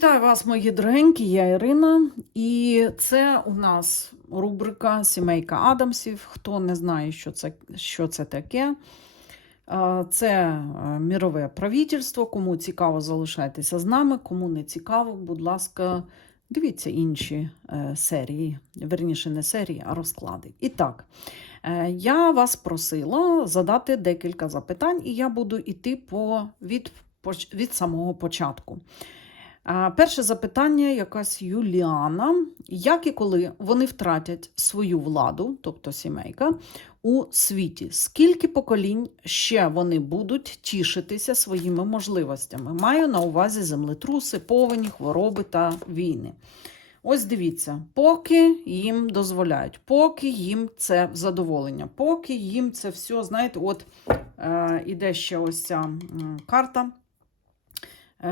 Вітаю вас, мої дорогенькі, я Ірина. І це у нас рубрика Сімейка Адамсів. Хто не знає, що це, що це таке, це е, мірове правительство. Кому цікаво, залишайтеся з нами. Кому не цікаво, будь ласка, дивіться інші е, серії. Верніше, не серії, а розклади. І так, е, я вас просила задати декілька запитань, і я буду йти по, від, від самого початку. Перше запитання якась Юліана. Як і коли вони втратять свою владу, тобто сімейка, у світі? Скільки поколінь ще вони будуть тішитися своїми можливостями? Маю на увазі землетруси, повені, хвороби та війни. Ось дивіться, поки їм дозволяють, поки їм це задоволення, поки їм це все, знаєте, от е, іде ще ось ця карта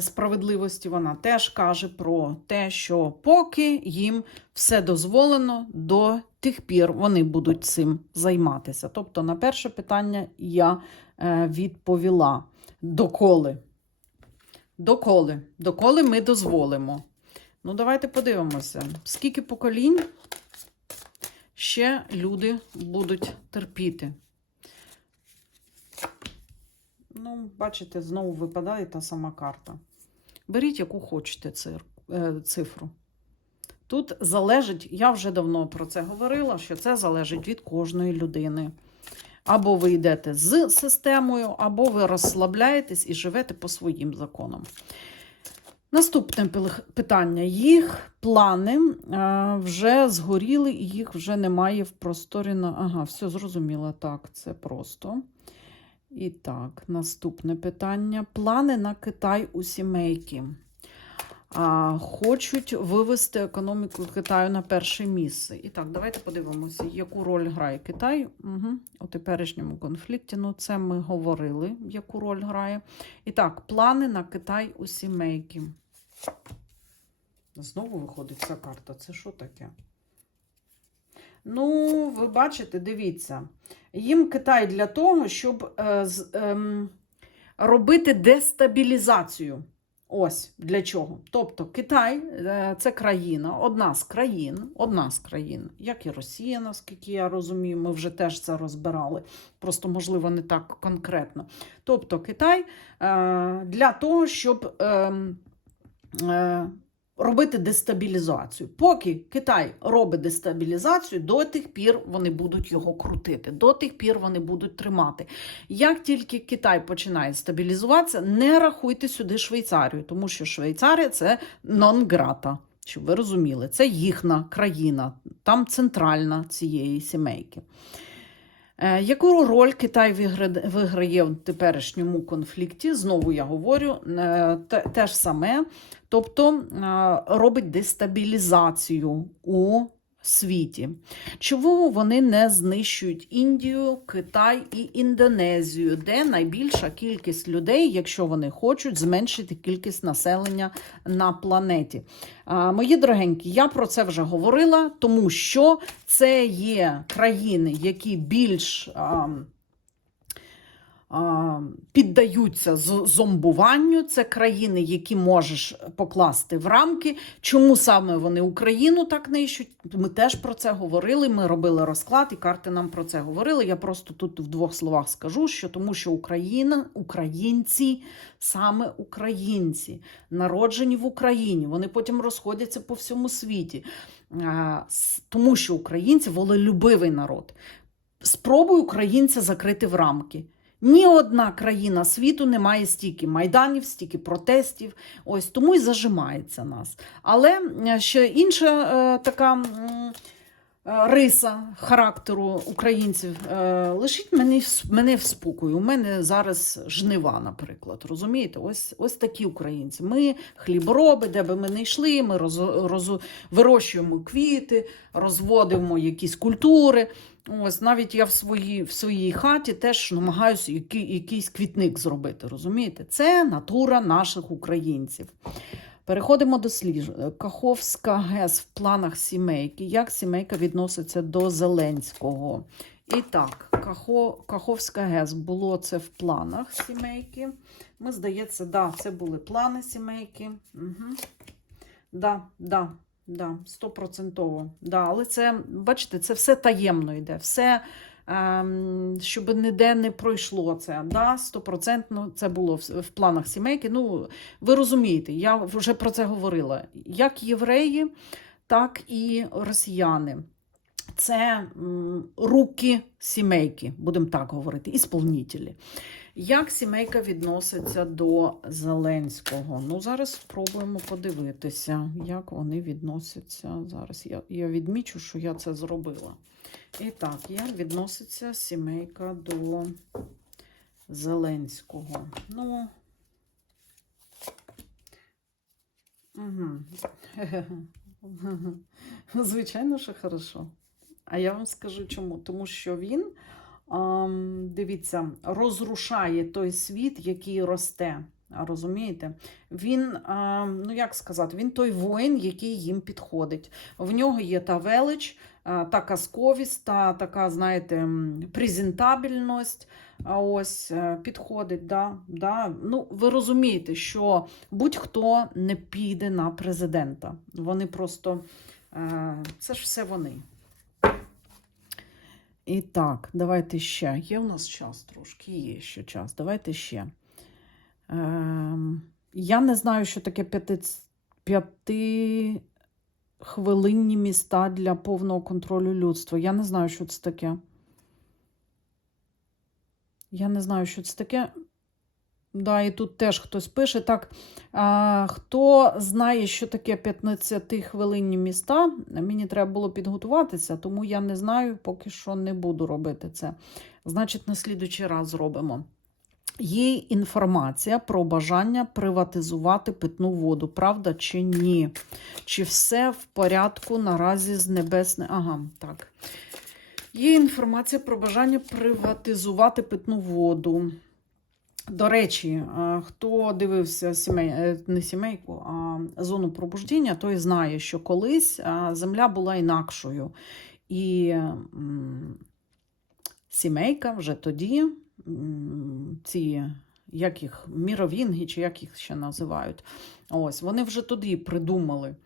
справедливості, вона теж каже про те, що поки їм все дозволено, до тих пір вони будуть цим займатися. Тобто, на перше питання я е, відповіла: доколи? Доколи? Доколи ми дозволимо? Ну, давайте подивимося, скільки поколінь ще люди будуть терпіти. Ну, бачите, знову випадає та сама карта. Беріть, яку хочете е, цифру. Тут залежить, я вже давно про це говорила, що це залежить від кожної людини. Або ви йдете з системою, або ви розслабляєтесь і живете по своїм законам. Наступне питання. Їх плани е, вже згоріли, і їх вже немає в просторі. На... Ага, все зрозуміло. Так, це просто. І так, наступне питання. Плани на Китай у сімейки. А, хочуть вивести економіку Китаю на перше місце. І так, давайте подивимося, яку роль грає Китай угу. у теперішньому конфлікті. Ну, це ми говорили, яку роль грає. І так, плани на Китай у сімейки. Знову виходить ця карта. Це що таке? Ну, ви бачите, дивіться. Їм Китай для того, щоб е, ем, робити дестабілізацію. Ось для чого. Тобто Китай е, це країна, одна з країн, одна з країн, як і Росія, наскільки я розумію, ми вже теж це розбирали, просто, можливо, не так конкретно. Тобто Китай е, для того, щоб е, е, робити дестабілізацію. Поки Китай робить дестабілізацію, до тих пір вони будуть його крутити, до тих пір вони будуть тримати. Як тільки Китай починає стабілізуватися, не рахуйте сюди Швейцарію, тому що Швейцарія це нон-грата. Щоб ви розуміли, це їхня країна, там центральна цієї сімейки. Е, Яку роль Китай виграє в теперішньому конфлікті? Знову я говорю е, те, те ж саме, тобто е, робить дестабілізацію у світі. Чому вони не знищують Індію, Китай і Індонезію, де найбільша кількість людей, якщо вони хочуть зменшити кількість населення на планеті? Мої дорогенькі, я про це вже говорила, тому що це є країни, які більш а, піддаються зомбуванню. Це країни, які можеш покласти в рамки. Чому саме вони Україну так нищуть? Ми теж про це говорили. Ми робили розклад, і карти нам про це говорили. Я просто тут в двох словах скажу, що тому що Україна, українці, саме українці, народжені в Україні, вони потім розходяться по всьому світі. Тому що українці волелюбивий народ. Спробуй українця закрити в рамки. Ні одна країна світу не має стільки майданів, стільки протестів. Ось тому і зажимається нас. Але е, ще інша е, така е, риса характеру українців е, лишіть мене, в- мене в спокою. У мене зараз жнива, наприклад. Розумієте? Ось, ось такі українці. Ми хлібороби, де би ми не йшли, ми роз, роз, вирощуємо квіти, розводимо якісь культури. Ось навіть я в своїй, в своїй хаті теж намагаюся який, якийсь квітник зробити. Розумієте? Це натура наших українців. Переходимо до слід. Каховська ГЕС в планах сімейки. Як сімейка відноситься до Зеленського? І так, Кахо, Каховська ГЕС було це в планах сімейки. Ми, здається, да, це були плани сімейки. Угу. Да, да, да, стопроцентово. Да, але це, бачите, це все таємно йде. Все, ем, щоб ніде не пройшло це. Да, стопроцентно це було в, в планах сімейки. Ну, ви розумієте, я вже про це говорила. Як євреї, так і росіяни. Це м, руки сімейки, будемо так говорити, ісполнітелі. Як сімейка відноситься до Зеленського? Ну, зараз спробуємо подивитися, як вони відносяться. Зараз я, я відмічу, що я це зробила. І так, як відноситься сімейка до Зеленського? Ну. Угу. Звичайно, що хорошо. А я вам скажу чому. Тому що він, дивіться, розрушає той світ, який росте. Розумієте? Він, ну як сказати, він той воїн, який їм підходить. В нього є та велич, та казковість, та така, знаєте, презентабельність. А ось е, підходить. Да, да. Ну, ви розумієте, що будь-хто не піде на президента. Вони просто. е, Це ж все вони. І так, давайте ще. Є у нас час трошки, є ще час. Давайте ще. Ем, я не знаю, що таке п'яти, п'яти хвилинні міста для повного контролю людства. Я не знаю, що це таке. Я не знаю, що це таке. Да, і тут теж хтось пише. Так, а, хто знає, що таке 15-хвилинні міста, мені треба було підготуватися, тому я не знаю, поки що не буду робити це. Значить, на слідуючий раз зробимо. Є інформація про бажання приватизувати питну воду, правда чи ні? Чи все в порядку наразі з небесне? Ага, так. Є інформація про бажання приватизувати питну воду. До речі, е, хто дивився сімей, е, не сімейку, а зону пробуждіння, той знає, що колись е, земля була інакшою. І сімейка вже тоді, ці, як їх, міровінги, чи як їх ще називають, ось, вони вже тоді придумали,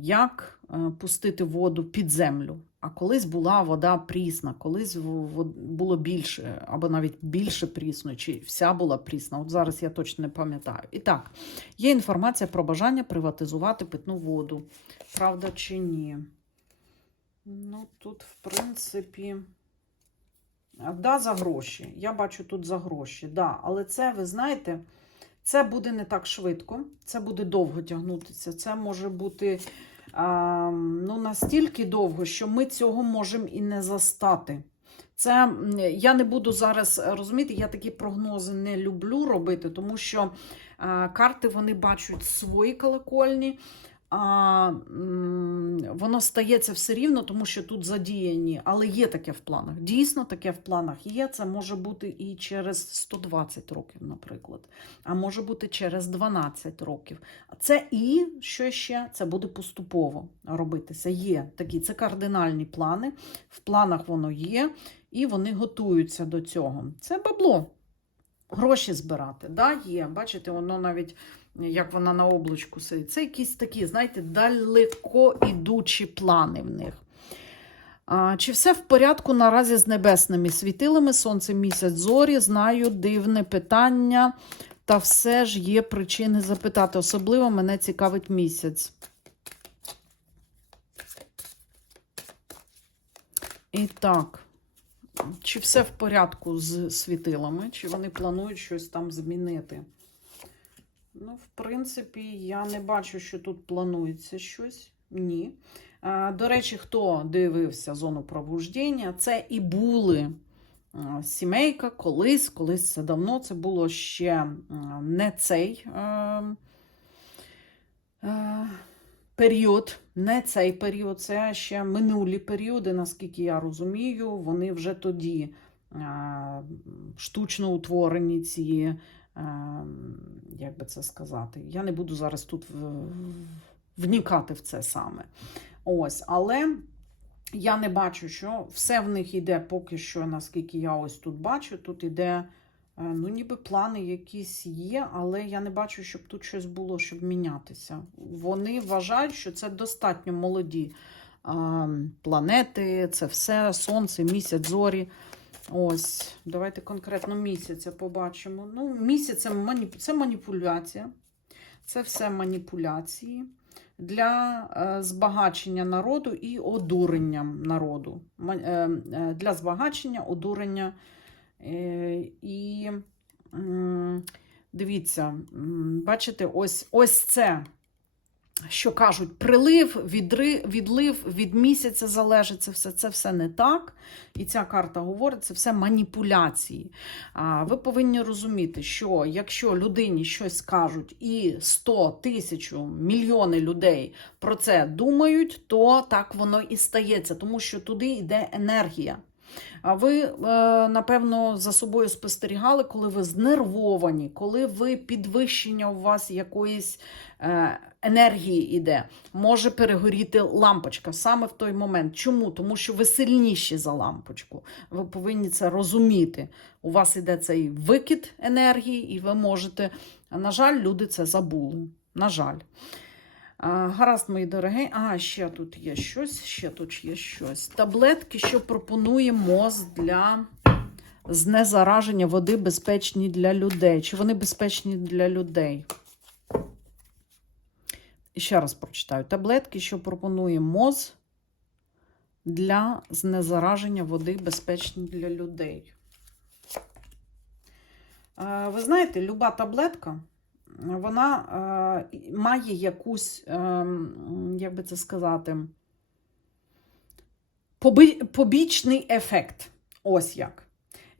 як пустити воду під землю. А колись була вода прісна, колись було більше, або навіть більше прісно, чи вся була прісна. От зараз я точно не пам'ятаю. І так, є інформація про бажання приватизувати питну воду. Правда чи ні? Ну, тут, в принципі, да, за гроші. Я бачу тут за гроші. Да. Але це, ви знаєте, це буде не так швидко, це буде довго тягнутися. Це може бути ну, настільки довго, що ми цього можемо і не застати. Це я не буду зараз розуміти, я такі прогнози не люблю робити, тому що а, карти вони бачать свої колокольні. А воно стається все рівно, тому що тут задіяні, але є таке в планах. Дійсно, таке в планах є. Це може бути і через 120 років, наприклад, а може бути через 12 років. Це і що ще? Це буде поступово робитися. Є такі, це кардинальні плани. В планах воно є, і вони готуються до цього. Це бабло. Гроші збирати. Да, є. Бачите, воно навіть як вона на облачку сидить. Це якісь такі, знаєте, далеко ідучі плани в них. А, чи все в порядку наразі з небесними світилами, сонце, місяць, зорі? Знаю, дивне питання. Та все ж є причини запитати. Особливо мене цікавить місяць. І так, чи все в порядку з світилами, чи вони планують щось там змінити? Ну, в принципі, я не бачу, що тут планується щось. Ні. А, До речі, хто дивився зону пробуждення, це і були сімейка колись, колись це давно. Це було ще не цей а, а, період, не цей період, це ще минулі періоди, наскільки я розумію, вони вже тоді штучно утворені ці. Ем, як би це сказати, я не буду зараз тут в- вникати в це саме. Ось, але я не бачу, що все в них йде поки що, наскільки я ось тут бачу, тут йде Е, Ну, ніби плани якісь є, але я не бачу, щоб тут щось було, щоб мінятися. Вони вважають, що це достатньо молоді а, планети, це все, сонце, місяць, зорі. Ось, давайте конкретно місяця побачимо. Ну, місяць це, маніп... це маніпуляція. Це все маніпуляції для е, збагачення народу і одурення народу. Е, е, Для збагачення, одурення. Е, І дивіться, бачите, ось, ось це, що кажуть, прилив, відри, відлив від місяця залежить, це все, це все не так. І ця карта говорить, це все маніпуляції. А, Ви повинні розуміти, що якщо людині щось скажуть і 100 тисячу мільйони людей про це думають, то так воно і стається, тому що туди йде енергія. А ви, е, напевно, за собою спостерігали, коли ви знервовані, коли ви підвищення у вас якоїсь е, енергії іде, може перегоріти лампочка саме в той момент. Чому? Тому що ви сильніші за лампочку. Ви повинні це розуміти. У вас іде цей викид енергії, і ви можете. На жаль, люди це забули. На жаль. Гаразд, мої дорогі. А, ще тут є щось, ще тут є щось. Таблетки, що пропонує МОЗ для знезараження води, безпечні для людей. Чи вони безпечні для людей? І ще раз прочитаю. Таблетки, що пропонує МОЗ для знезараження води, безпечні для людей. Ви знаєте, люба таблетка вона е, має якусь, е, як би це сказати, побічний ефект. Ось як.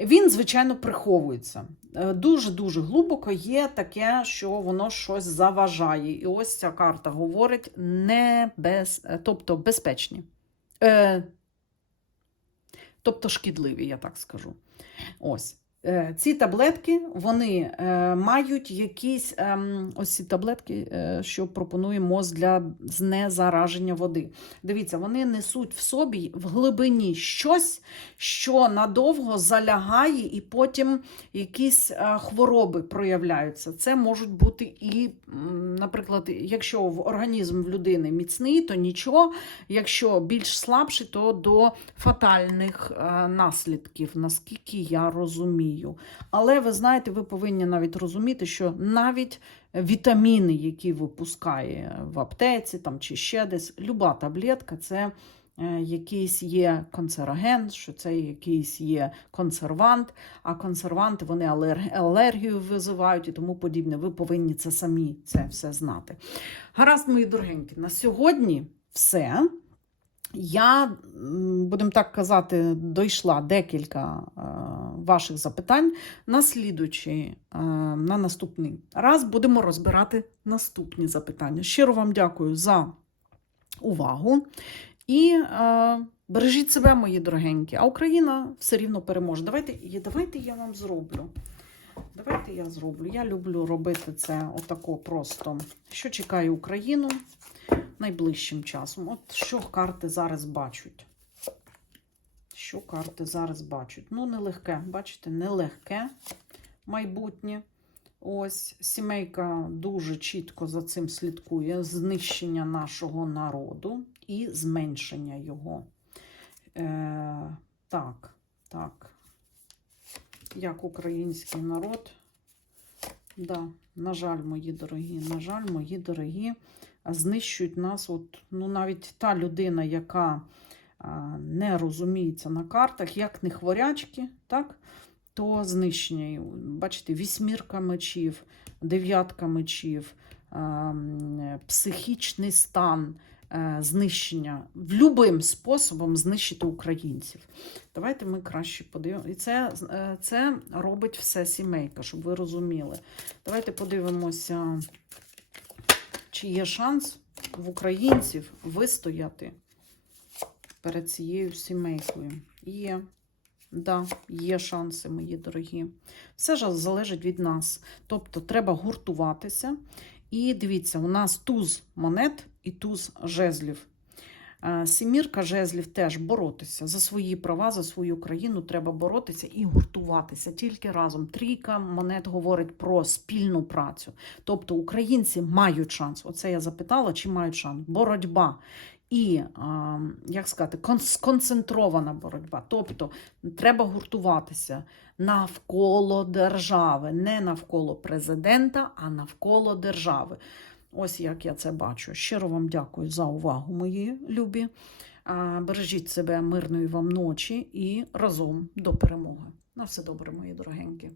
Він, звичайно, приховується. Е, Дуже-дуже глибоко є таке, що воно щось заважає. І ось ця карта говорить не без, е, тобто безпечні. Е, тобто шкідливі, я так скажу. Ось. Е, Ці таблетки вони е, мають якісь ем, ось ці таблетки, е, що пропонує МОЗ для знезараження води. Дивіться, вони несуть в собі в глибині щось, що надовго залягає, і потім якісь хвороби проявляються. Це можуть бути і, наприклад, якщо в організм в людини міцний, то нічого. Якщо більш слабший, то до фатальних наслідків, наскільки я розумію. Але ви знаєте, ви повинні навіть розуміти, що навіть вітаміни, які випускає в аптеці там, чи ще десь, люба таблетка це е, якийсь є канцероген, що це якийсь є консервант, а консерванти вони алергію визивають і тому подібне. Ви повинні це самі це все знати. Гаразд, мої дорогенькі, на сьогодні все. Я, будемо так казати, дійшла декілька е, ваших запитань. На слідуючий, е, на наступний раз будемо розбирати наступні запитання. Щиро вам дякую за увагу. І е, бережіть себе, мої дорогенькі, а Україна все рівно переможе. Давайте, давайте я вам зроблю. Давайте я зроблю. Я люблю робити це отако просто. Що чекає Україну найближчим часом? От що карти зараз бачать? Що карти зараз бачать? Ну, нелегке, бачите, нелегке майбутнє. Ось сімейка дуже чітко за цим слідкує: знищення нашого народу і зменшення його. Е, так, так. Як український народ. Да, на жаль, мої дорогі, на жаль, мої дорогі, знищують нас. От, ну, навіть та людина, яка не розуміється на картах, як не хворячки, так? то знищення. Бачите, вісьмірка мечів, дев'ятка мечів, ем, психічний стан, знищення. Любим способом знищити українців. Давайте ми краще подивимося. І це, е, це робить все сімейка, щоб ви розуміли. Давайте подивимося, чи є шанс в українців вистояти перед цією сімейкою. Є. Да, є шанси, мої дорогі. Все ж залежить від нас. Тобто треба гуртуватися. І дивіться, у нас туз монет і туз жезлів. Е, Сімірка жезлів теж боротися за свої права, за свою країну треба боротися і гуртуватися тільки разом. Трійка монет говорить про спільну працю. Тобто українці мають шанс. Оце я запитала, чи мають шанс. Боротьба. І, як сказати, сконцентрована боротьба. Тобто треба гуртуватися навколо держави, не навколо президента, а навколо держави. Ось як я це бачу. Щиро вам дякую за увагу, мої любі. Бережіть себе мирної вам ночі і разом до перемоги. На все добре, мої дорогенькі.